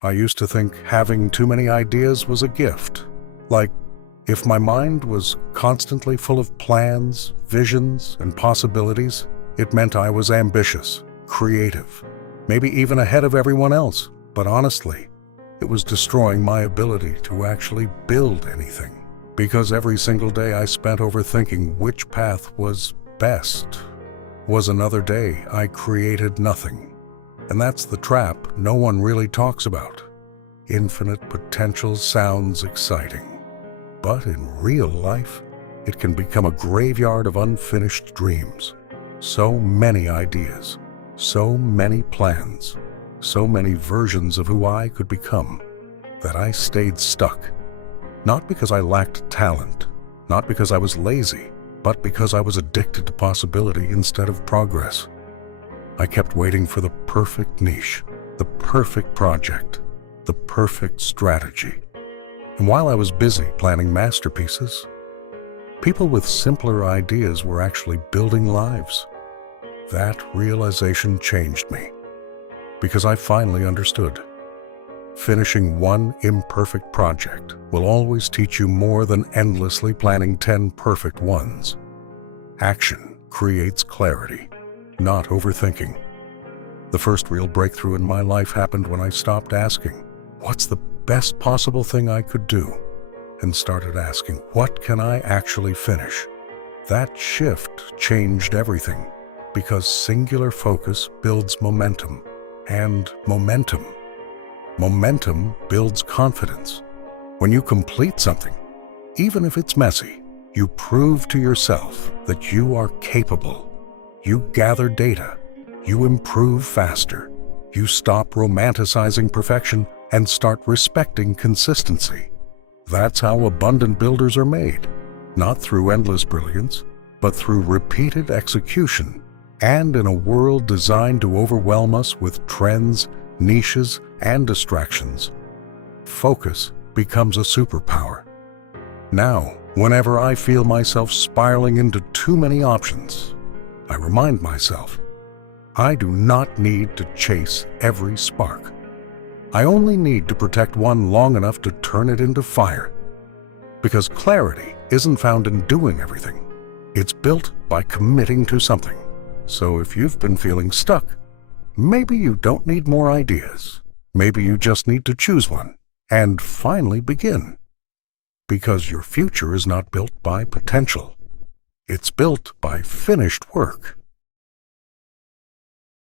I used to think having too many ideas was a gift. Like, if my mind was constantly full of plans, visions, and possibilities, it meant I was ambitious, creative, maybe even ahead of everyone else. But honestly, it was destroying my ability to actually build anything. Because every single day I spent overthinking which path was best was another day I created nothing. And that's the trap no one really talks about. Infinite potential sounds exciting, but in real life, it can become a graveyard of unfinished dreams. So many ideas, so many plans, so many versions of who I could become, that I stayed stuck. Not because I lacked talent, not because I was lazy, but because I was addicted to possibility instead of progress. I kept waiting for the perfect niche, the perfect project, the perfect strategy. And while I was busy planning masterpieces, people with simpler ideas were actually building lives. That realization changed me, because I finally understood. Finishing one imperfect project will always teach you more than endlessly planning 10 perfect ones. Action creates clarity, not overthinking. The first real breakthrough in my life happened when I stopped asking, what's the best possible thing I could do? And started asking, what can I actually finish? That shift changed everything, because singular focus builds momentum, and momentum builds confidence. When you complete something, even if it's messy, you prove to yourself that you are capable. You gather data. You improve faster. You stop romanticizing perfection and start respecting consistency. That's how abundant builders are made, not through endless brilliance, but through repeated execution, and in a world designed to overwhelm us with trends, niches, and distractions. Focus becomes a superpower. Now, whenever I feel myself spiraling into too many options, I remind myself, I do not need to chase every spark. I only need to protect one long enough to turn it into fire. Because clarity isn't found in doing everything. It's built by committing to something. So if you've been feeling stuck, maybe you don't need more ideas. Maybe you just need to choose one and finally begin. Because your future is not built by potential. It's built by finished work.